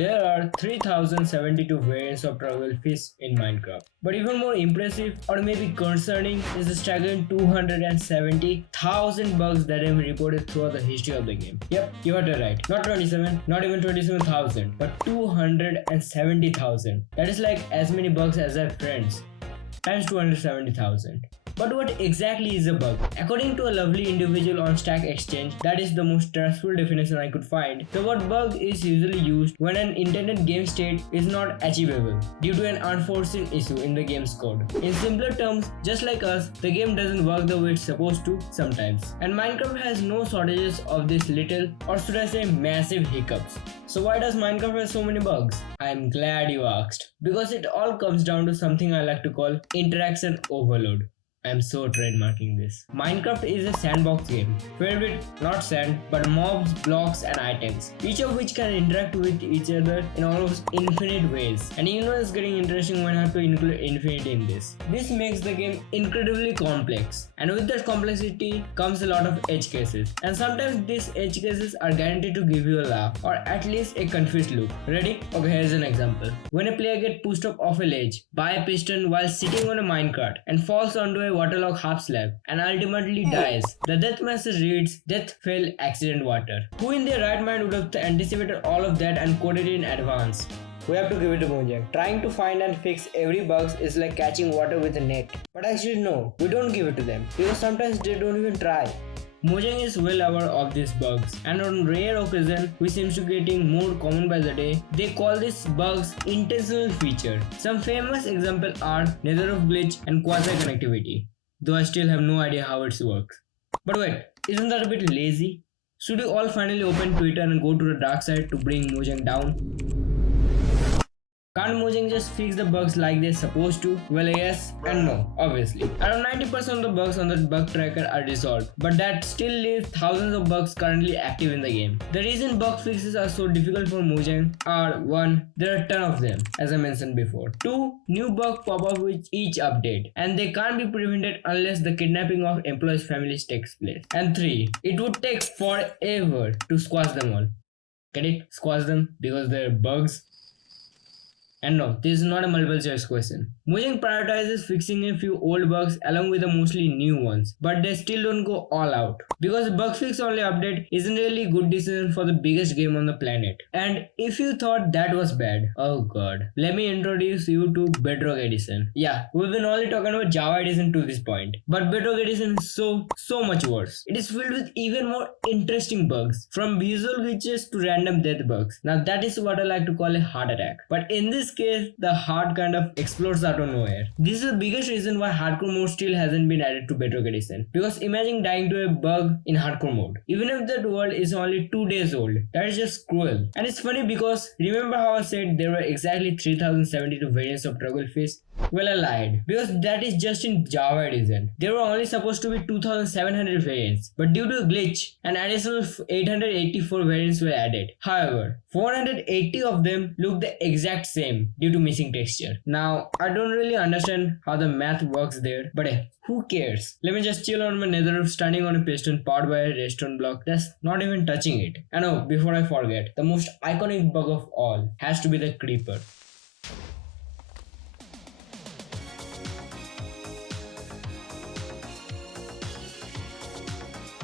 There are 3072 variants of Trufflefish in Minecraft. But even more impressive or maybe concerning is the staggering 270,000 bugs that have been reported throughout the history of the game. Yep, you heard it right. Not 27, not even 27,000, but 270,000. That is like as many bugs as our friends times 270,000. But what exactly is a bug? According to a lovely individual on Stack Exchange, that is the most trustful definition I could find, the word bug is usually used when an intended game state is not achievable due to an unforeseen issue in the game's code. In simpler terms, just like us, the game doesn't work the way it's supposed to sometimes. And Minecraft has no shortages of these little, or should I say massive hiccups. So why does Minecraft have so many bugs? I'm glad you asked. Because it all comes down to something I like to call interaction overload. I'm so trademarking this. Minecraft is a sandbox game filled with not sand but mobs, blocks and items, each of which can interact with each other in almost infinite ways. And you know it's getting interesting when I have to include infinity in this. This makes the game incredibly complex, and with that complexity comes a lot of edge cases. And sometimes these edge cases are guaranteed to give you a laugh or at least a confused look. Ready? Okay, here's an example. When a player gets pushed up off a ledge by a piston while sitting on a minecart and falls onto a waterlogged half slab and ultimately dies. The death message reads, "Death fell accident water." Who in their right mind would have anticipated all of that and coded it in advance? We have to give it to Mojang. Trying to find and fix every bug is like catching water with a net. But actually no, we don't give it to them because sometimes they don't even try. Mojang is well aware of these bugs, and on rare occasions, which seems to be getting more common by the day, they call these bugs intentional feature. Some famous examples are Nether of Glitch and Quasi Connectivity, though I still have no idea how it works. But wait, isn't that a bit lazy? Should we all finally open Twitter and go to the dark side to bring Mojang down? Can't Mojang just fix the bugs like they're supposed to? Well, yes and no, obviously. Around 90% of the bugs on the bug tracker are resolved, but that still leaves thousands of bugs currently active in the game. The reason bug fixes are so difficult for Mojang are 1. There are a ton of them, as I mentioned before. 2. New bugs pop up with each update, and they can't be prevented unless the kidnapping of employees' families takes place. And 3. It would take forever to squash them all. Get it? Squash them because they're bugs. And no, this is not a multiple choice question. Mojang prioritizes fixing a few old bugs along with the mostly new ones, but they still don't go all out. Because bug fix only update isn't really a good decision for the biggest game on the planet. And if you thought that was bad, oh god, let me introduce you to Bedrock Edition. Yeah, we've been only talking about Java Edition to this point, but Bedrock Edition is so much worse. It is filled with even more interesting bugs, from visual glitches to random death bugs. Now that is what I like to call a heart attack. But in this case, the heart kind of explodes out of nowhere. This is the biggest reason why hardcore mode still hasn't been added to Bedrock Edition. Because imagine dying to a bug in hardcore mode. Even if that world is only 2 days old, that is just cruel. And it's funny because remember how I said there were exactly 3072 variants of Trufflefish? Well, I lied, because that is just in Java Edition. There were only supposed to be 2700 variants, but due to a glitch, an additional 884 variants were added. However, 480 of them look the exact same due to missing texture. Now, I don't really understand how the math works there, but who cares? Let me just chill on my nether roof standing on a piston powered by a redstone block that's not even touching it. And oh, before I forget, the most iconic bug of all has to be the creeper.